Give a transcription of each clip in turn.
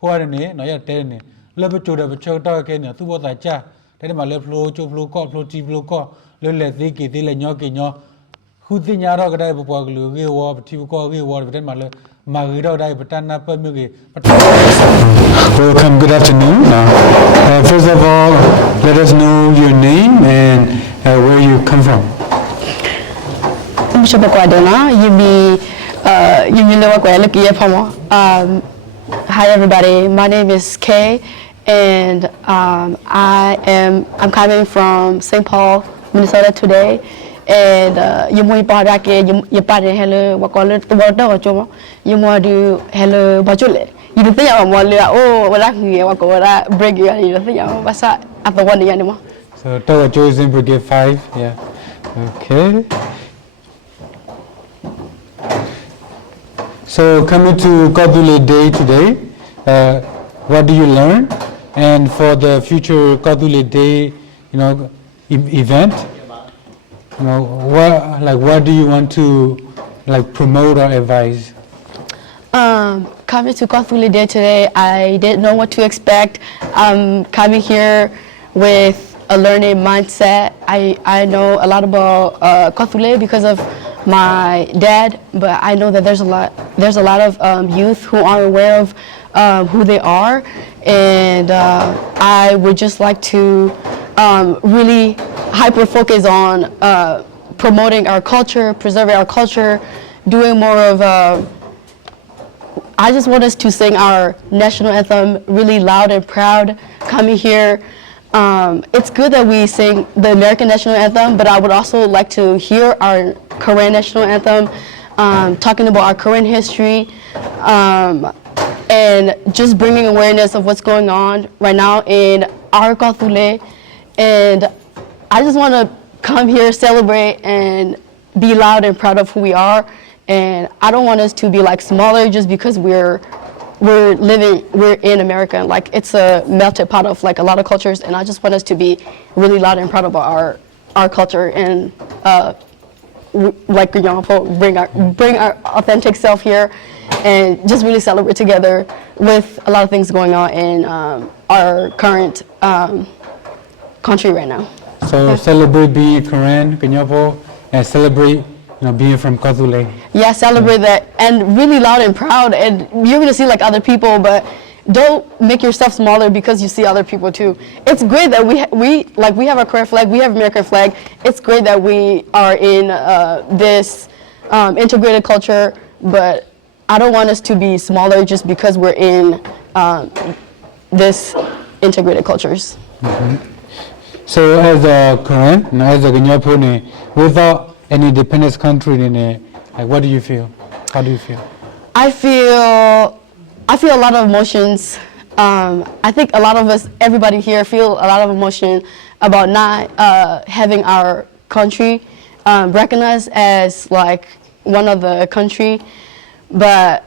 Foreign, no, yet ten. Level to the Chota Kenya, two was a cha. Then my left flow, to blue cop, flow, blue cop, little thicky, till a who think Yaro got a poglu, we war, Tibuco, we war, then my Marino died, but Tana Permugi. Welcome, good afternoon. First of all, let us know your name and where you come from. Hi everybody, my name is Kay, and I'm coming from St. Paul, Minnesota today. And you want you party hello what call it the water you want to hello bajule. You don't think I'm one oh well I can what go break you and you don't think I'm what's at the one anymore. So Tower chosen Brigade 5, yeah. Okay. So coming to Kadule Day today, what do you learn? And for the future Kadule Day, event, what do you want to promote or advise? Coming to Kadule Day today, I didn't know what to expect. Coming here with a learning mindset. I know a lot about Kadule because of my dad, but I know that there's a lot of youth who aren't aware of who they are, and I would just like to really hyper focus on promoting our culture, preserving our culture, doing more of I just want us to sing our national anthem really loud and proud coming here. It's good that we sing the American national anthem, but I would also like to hear our Korean national anthem, talking about our Korean history, and just bringing awareness of what's going on right now in our Kadule. And I just want to come here, celebrate, and be loud and proud of who we are. And I don't want us to be smaller just because we're in America. It's a melted pot of a lot of cultures, and I just want us to be really loud and proud about our culture and bring our authentic self here and just really celebrate together with a lot of things going on in our current country right now. So celebrate being Korean, Kenyapo, and celebrate being from Kadule. Yeah, celebrate that and really loud and proud. And you're gonna see other people, but don't make yourself smaller because you see other people too. It's great that we have our Korean flag, we have American flag. It's great that we are in this integrated culture, but I don't want us to be smaller just because we're in this integrated cultures. Mm-hmm. So as a Korean, as a Kenyapo, without any independent country, what do you feel? How do you feel? I feel a lot of emotions. I think a lot of us, everybody here, feel a lot of emotion about not having our country recognized as one of the country. But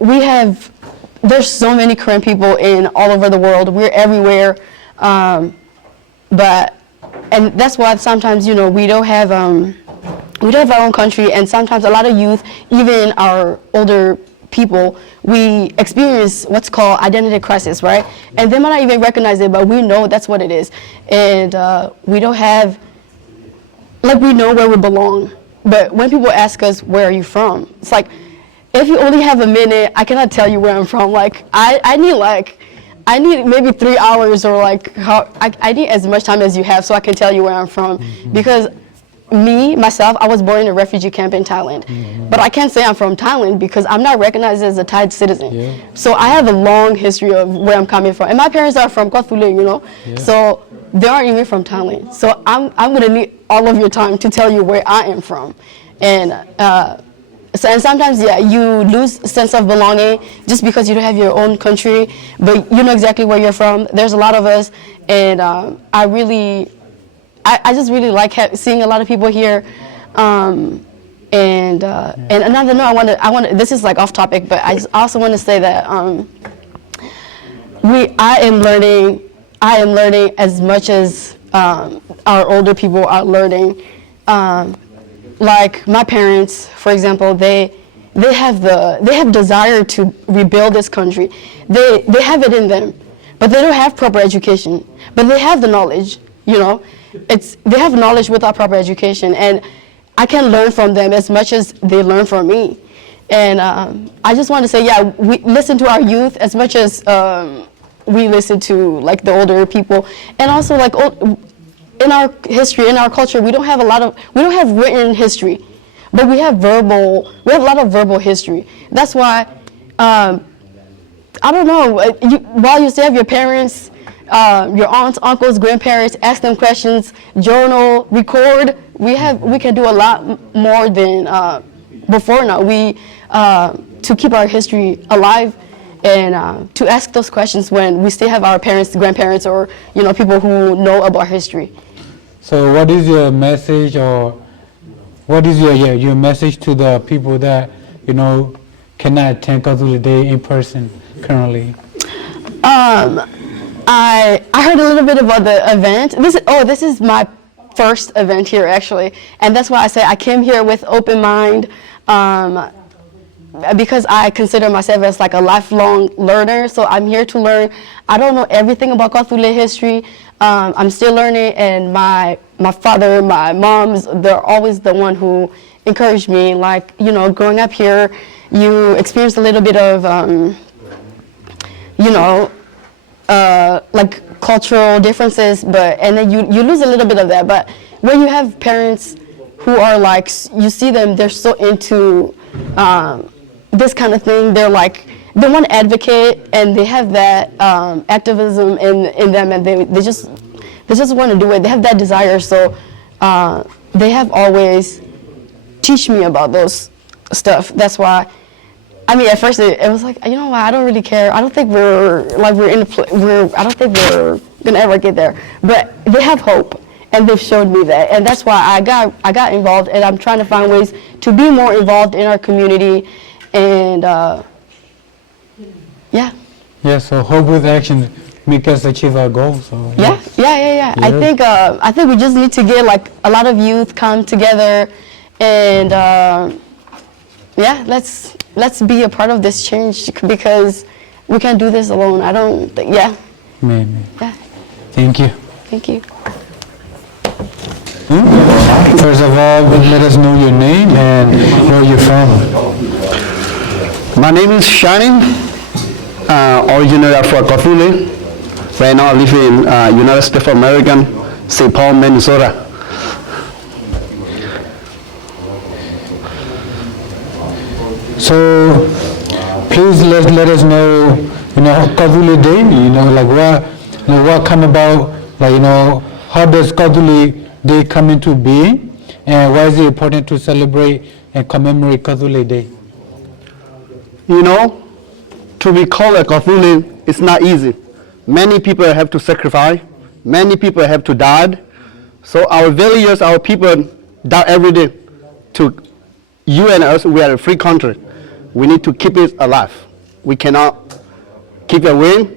there's so many Korean people in all over the world. We're everywhere. And that's why sometimes, we don't have our own country, and sometimes a lot of youth, even our older people, we experience what's called identity crisis, right? And they might not even recognize it, but we know that's what it is. And we don't have, we know where we belong. But when people ask us, where are you from? It's if you only have a minute, I cannot tell you where I'm from. I need maybe 3 hours or I need as much time as you have so I can tell you where I'm from. Mm-hmm. Because myself, I was born in a refugee camp in Thailand. Mm-hmm. But I can't say I'm from Thailand because I'm not recognized as a Thai citizen. Yeah. So I have a long history of where I'm coming from. And my parents are from Kadule, Yeah. So they aren't even from Thailand. So I'm going to need all of your time to tell you where I am from. And and sometimes, you lose sense of belonging just because you don't have your own country, but you know exactly where you're from. There's a lot of us, and I just really like seeing a lot of people here. And another note, I want to. This is off topic, but I also want to say that I am learning as much as our older people are learning. My parents, for example, they they have desire to rebuild this country. They have it in them, but they don't have proper education. But they have the knowledge, you know. They have knowledge without proper education, and I can learn from them as much as they learn from me. And I just want to say, yeah, we listen to our youth as much as we listen to like the older people, and also like in our history, in our culture, we don't have written history, but we have a lot of verbal history. That's why, I don't know, while you still have your parents, your aunts, uncles, grandparents, ask them questions, journal, record, we can do a lot more than before now. To keep our history alive, and to ask those questions when we still have our parents, grandparents, or people who know about history. So what is your message, or what is your message to the people that cannot attend Kathule Day in person currently? I heard a little bit about the event. This is my first event here actually, and that's why I say I came here with open mind. Because I consider myself as like a lifelong learner, so I'm here to learn. I don't know everything about Kathule history. I'm still learning, and my father, my moms, they're always the one who encouraged me. Like, growing up here, you experience a little bit of, like cultural differences, and then you lose a little bit of that. But when you have parents who are like, you see them, they're so into this kind of thing. They want to advocate, and they have that activism in them, and they just want to do it. They have that desire, so they have always teach me about those stuff. That's why. I mean, at first it was like, what? I don't really care. I don't think I don't think we're gonna ever get there. But they have hope, and they've showed me that, and that's why I got involved, and I'm trying to find ways to be more involved in our community. And yeah. Yeah. So hope with action make us achieve our goals. So yeah. I think we just need to get like a lot of youth come together, and let's be a part of this change, because we can't do this alone. I don't think. Yeah. Maybe. Yeah. Thank you. Thank you. First of all, let us know your name and where you're from. My name is Shannon, originally from Kathule. Right now I live in United States of America, St. Paul, Minnesota. So please let us know, Kathule Day, what come about, how does Kathule Day come into being, and why is it important to celebrate and commemorate Kathule Day? To be called a Kathule is not easy. Many people have to sacrifice. Many people have to die. So our villagers, our people die every day. To you and us, we are a free country. We need to keep it alive. We cannot keep it away.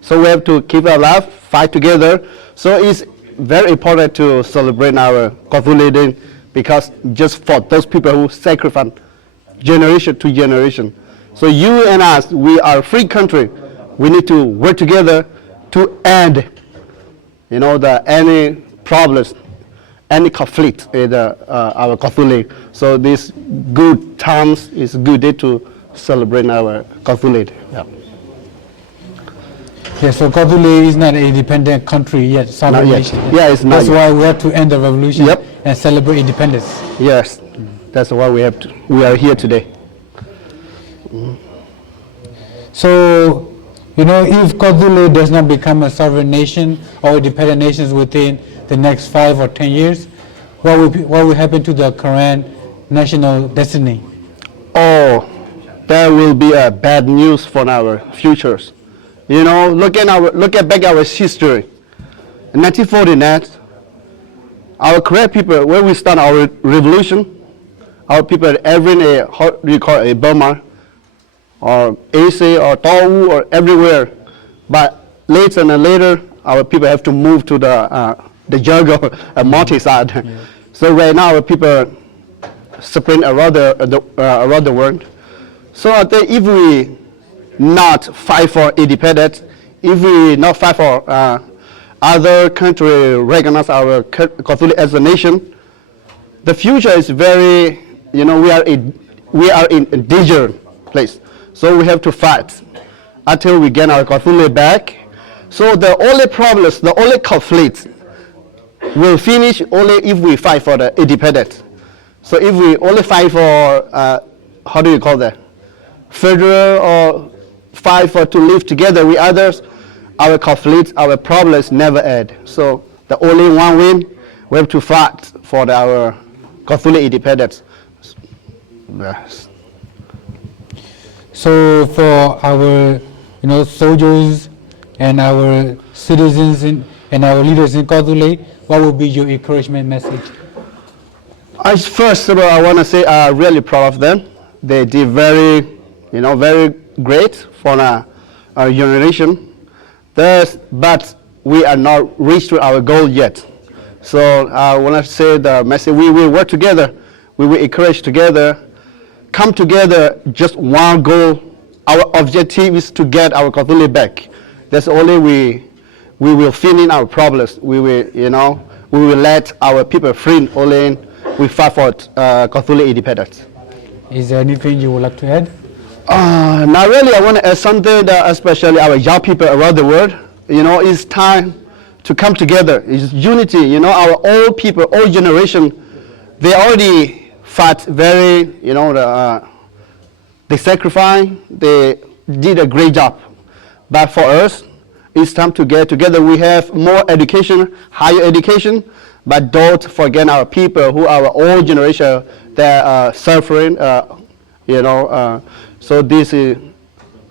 So we have to keep it alive, fight together. So it's very important to celebrate our Kathule Day, because just for those people who sacrifice generation to generation. So you and us, we are a free country. We need to work together to end, any problems, any conflict in our Kathule. So this good times is a good day to celebrate our Kathule. Yeah. Yeah, so Kathule is not an independent country yet, sovereign nation. Yeah, it's not. That's why we have to end the revolution and celebrate independence. Yes, that's why we are here today. So, if Kathule does not become a sovereign nation or independent nations within the next 5 or 10 years, what will happen to the current national destiny? Oh, that will be a bad news for our futures. Look back our history. In 1949, our Korean people, when we start our revolution, our people everywhere, a Burma, or Asia, or Taowu, or everywhere. But later and later, our people have to move to the jungle, multi-side. So right now, our people spread around the world. So I think if we not fight for independence, if we not fight for other country recognize our Catholic as a nation, the future is very, we are in a danger place. So we have to fight until we get our Catholic back. So the only problems, the only conflict will finish only if we fight for the independence. So if we only fight for, how do you call that? Federal or fight for to live together with others, our conflicts, our problems never end. So the only one win, we have to fight for our Catholic independence. Yes. So for our, soldiers and our citizens and our leaders in Catholic, what would be your encouragement message? First of all, I want to say I'm really proud of them. They did very great for our generation. But we are not reached to our goal yet. So I want to say the message, we will work together. We will encourage together, come together, just one goal. Our objective is to get our Catholic back. That's only we will finish our problems. We will, we will let our people free only we fight for Catholic independence. Is there anything you would like to add? Not really. I want to add something that especially our young people around the world, it's time to come together. It's unity. Our old people, old generation, they already fought very, they sacrificed, they did a great job. But for us, it's time to get together. We have more education, higher education, but don't forget our people who are our old generation that are suffering, so this is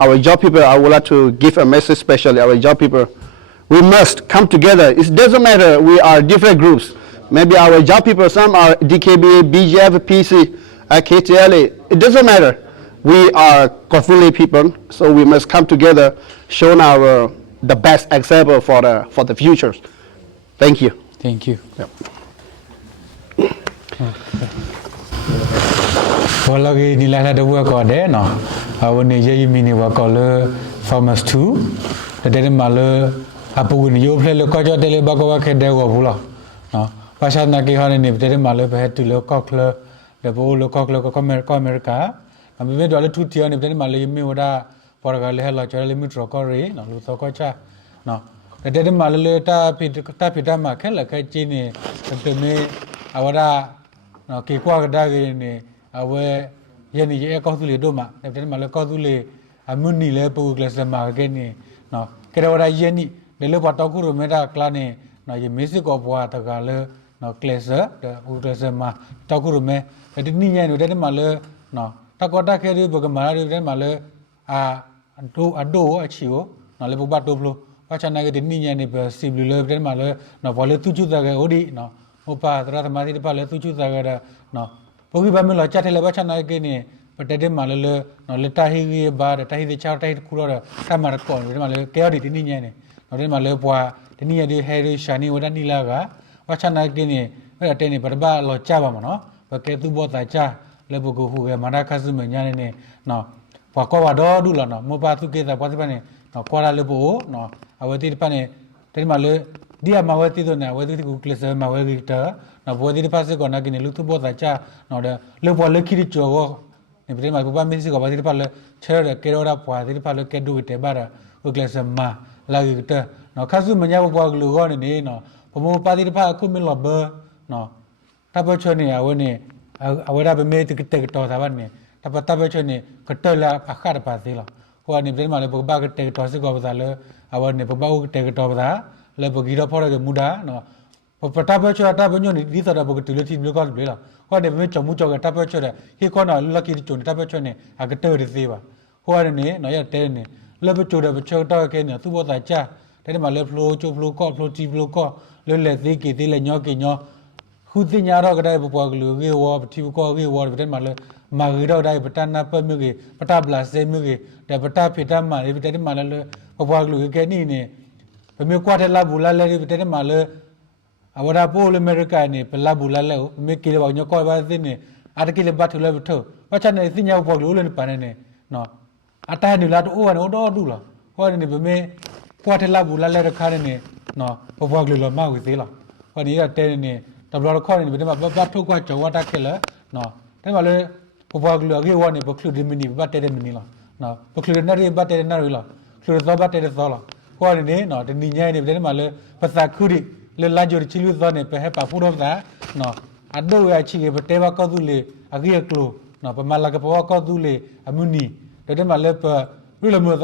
our young people. I would like to give a message, especially our young people. We must come together. It doesn't matter. We are different groups. Maybe our young people, some are DKBA, BGF, PC, KTLA. It doesn't matter. We are Catholic people, so we must come together, show the best example for the future. Thank you. Thank you. Yep. Kalau ni lah ada buat kau deh, no. Awak ni jadi mini buat kalau farmers too. Tadi malu apa pun you play lo kau jadi le bawa kedai gua pula, no. Pasal nak kihar ni tadi malu pergi tu lo kau le, depo lo kau le kau Amerika. Kami betul ada tu tiada ni tadi malu ini udah pergi le lah cari le mitro kau re, no. Lu tahu kau cah, no. Tadi malu le ta mak kalau kau Cina, tapi ni awak no kikuah kedai ni. Awe yani je kau tu le doma, tapi malah kau tu le amun ni le pu kelas sama ke ni, no. Kira orang yani, le patau kuru mereka kelas ni, no je mesti kau buat tak le, no kelas dah kelas sama, tahu kuru me, jadi ni yani, jadi malah, no. Tak kau tak kira bagaimana, jadi malah ado achiu, no le buat tu pelu, macam nak jadi ni yani bersibuk le, jadi malah, no boleh tujuh tak odi, no. Upa terus mati depan le tujuh tak ada, no. Pergi bami lo chat le baca nak ni, pada malah le, no le tahi bar, tahi de char tahi kulo, tamar kon, malah kaya di ni ni, no malah buat ni ada hari shani udah ni laga, baca nak ni, ada ni berba lo caba mana, pakai tu buat aja, le buku huga mana kasus menjadi ni, no, pakau ada dulu no, mau batu kita pasti pani, no kuala le bu, no, awak ti pani, tadi malah dia mawati tu na, awak ti kelas mawati kita. Na buat di pasal kau nak ni lu tu buat aja, na ada lu buat lu kiri jowo, ni berarti macam apa mesti kau buat di pasal cerita kira orang buat di pasal kedu kita bara, kelas sama lagi kita, na kasus menjawab buat lu kau ni, na pemu pati di pasal aku melaba, na tapi macam ni awak ni, awak dah bermeti kita tahu ni, tapi macam ni kita lah akar pati lah, kau ni berarti malah buat kita tahu sih kau pasal awak ni buat kita tahu pasal, lepas kira pora ke muda, na Pertama cakap apa punya ni, di sana begitu le tim lokal bela. Kau ada macam muncul kata apa cakap, hikau nak lelaki di cun, tapi cakap ni agak terus disiapa. Kau ada ni, naya ter ni, lepas cakap tak kena, tu buat aja. Tadi malah flow, flow kau, flow ti flow kau, le tiki, le nyok. Huti nyara kedai berpuak lu, gewa, ti kau gewa, tadi malah magira kedai betan apa mugi, betan belas mugi, dah betan pita mah, tadi malah le berpuak lu ke ni. Pemilik kuat adalah bulan le, tadi malah awak apa Amerika ni pelah bulan lalu, mereka kira banyak kau bahasa ni, ada kira batu lalu betul. Macam ni isinya apa dulu ni panen ni, နော်အတန်းနေလားတိုးကတော့တော့တူလားဟောနေဗမေပွားထလာဘူးလာလဲခါနေနော်ဘဘကလေးလောမဝေသေးလားဟောဒီကတဲနေတဘလခေါ်နေဗတဲ့မှာဘထုတ်ကကြောဝတာခဲလားနော်တဲ့မှာလေဘဘကလေးအကေဝနေဘခလူဒီမနီဘတဲတဲ့မနီလားနော်ဘခလူနရီဘတဲတဲ့နရီလားခလူသောဘတဲတဲ့သောလားဟောနေနော်ဒီညိုင်းနေဗတဲ့မှာလေပစာခုရီလေလာဂျိုချီလူသောနေပဲဟပါဖူတော့တာနော်အဒိုရချီဘတဲဘကောသူလေအကေကလိုနော်ပမာလာကပဝကောသူလေအမူနီတဲ့မှာလေပရလမော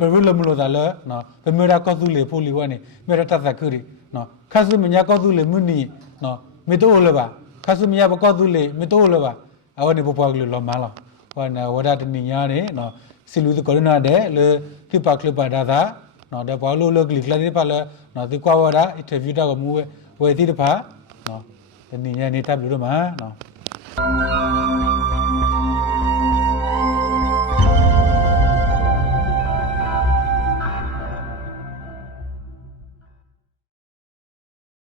ပရလမလို့တာလဲနော်ပမေရာကောသူလေဖိုလီဝနေမေရတသခုရီနော်ခါဆုမညာကောသူလေမူနီနော်မေတိုလပါခါဆုမညာဘကောသူလေမေတိုလပါအဝနေဘပွားကလေးလောမလာဟောနဝဒတနိညာနေနော်စီလူတကောနာတဲ့လေခိပါကလပါဒါသာနော်ဒါဘောလို့လကလီကလာဒီပါလဲနော်ဒီကွာဝဒါအင်တာဗျူးတော့မူဝဲတိတဖာနော်တနိညာနေတပ်လို့တော့မှာနော်